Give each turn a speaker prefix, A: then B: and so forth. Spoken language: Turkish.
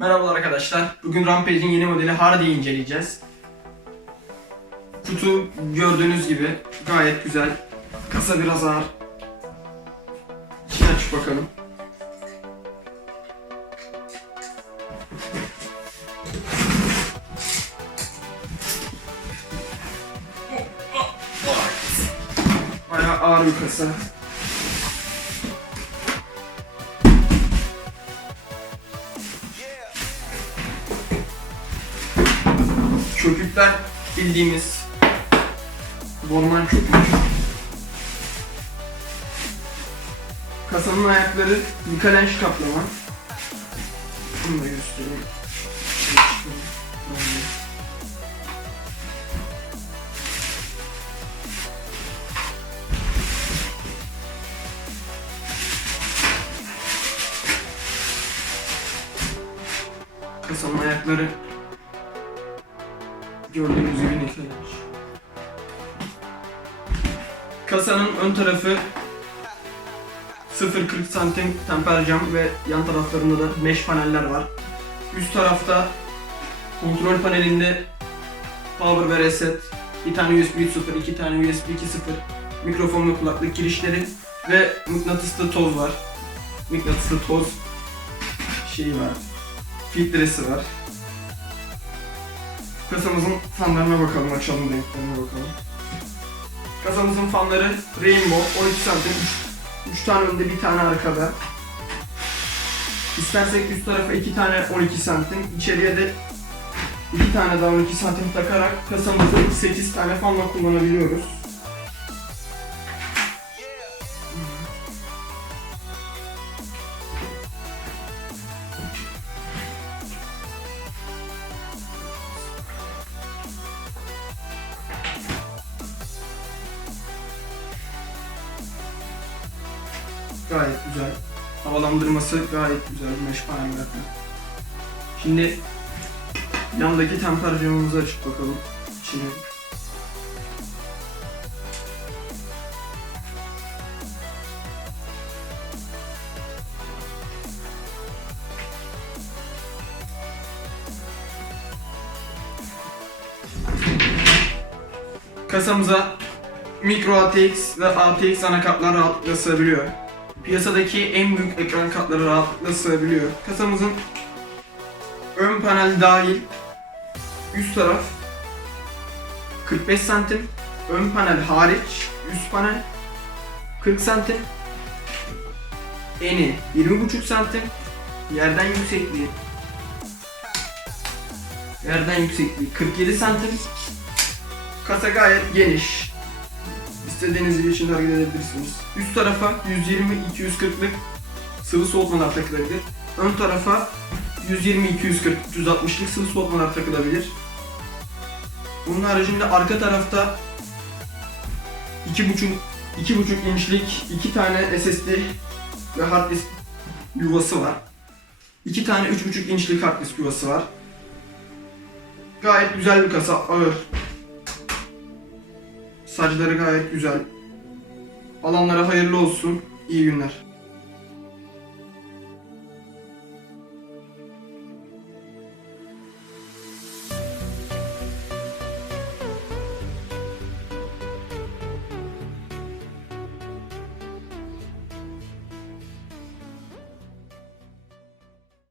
A: Merhabalar arkadaşlar. Bugün Rampage'in yeni modeli Hardy'yi inceleyeceğiz. Kutu gördüğünüz gibi gayet güzel. Kasa biraz ağır. İçini aç bakalım. Bayağı ağır bir kasa. Köpükler bildiğimiz Borman köpük. Kasanın ayakları Mikalenş kaplama. Bunu da göstereyim. Kasanın ayakları Gördüğünüz gibi Mikalenş. Kasanın ön tarafı 0.40 santim temper cam ve yan taraflarında da mesh paneller var. Üst tarafta kontrol panelinde power ve reset, bir tane USB 3.0, iki tane USB 2.0, mikrofon ve kulaklık girişleri ve mıknatıslı toz var. Mıknatıslı toz şeyi var. Filtresi var. Kasamızın fanlarına bakalım, açalım renklerine bakalım. Kasamızın fanları Rainbow 12 santim 3 tane önde bir tane arkada. İstersek üst tarafa 2 tane 12 santim, içeriye de 2 tane daha 12 santim takarak kasamızı 8 tane fanla kullanabiliyoruz. Gayet güzel. Havalandırması gayet güzel mesh panellerden. Şimdi yandaki temper camımızı açıp bakalım içine. Kasamıza Micro ATX ve ATX anakartlar rahatlıkla sığabiliyor. Piyasadaki en büyük ekran kartları rahatlıkla sığabiliyor. Kasamızın ön panel dahil üst taraf 45 santim, ön panel hariç üst panel 40 santim, eni 20,5 santim, yerden yüksekliği yerden yüksekliği 47 santim. Kasa gayet geniş. İstediğiniz gibi için hareket edebilirsiniz. Üst tarafa 120-240'lık sıvı soğutmalar takılabilir. Ön tarafa 120-240-360'lık sıvı soğutmalar takılabilir. Bunun haricinde arka tarafta 2.5 2.5 inçlik iki tane SSD ve hard disk yuvası var. İki tane 3.5 inçlik hard disk yuvası var. Gayet güzel bir kasa, ağır. Saçları gayet güzel. Alanlara hayırlı olsun. İyi günler.